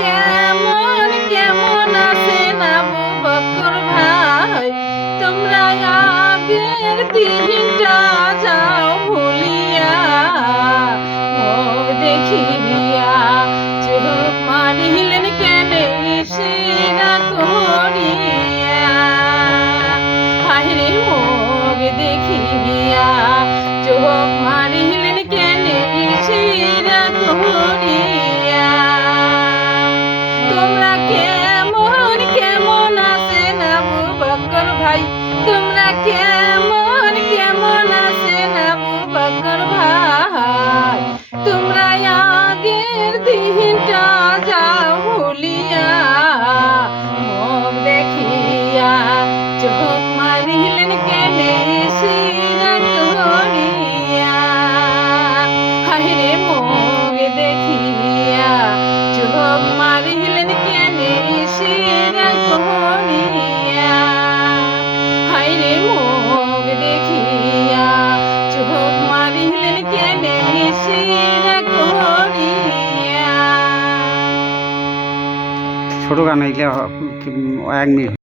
কেমন কেমন আছেন আবু বকর ভাই? তোমরা আগের দিনটা যাও ভুলিয়া দেখিয়া চোখ মানিলেন কেন সেরা করিয়া। হায় রে মুখ দেখিয়া কেমন কেমন আছে আবু বকর ভাই? তোমরা আগের দিনটা যাও ভুলিয়া মুখ দেখিয়া চোখ মারিলেন কেনে হায়রে মুখ দেখিয়া চোখ মারিলেন কেনে ছোট গান এক মিনিট।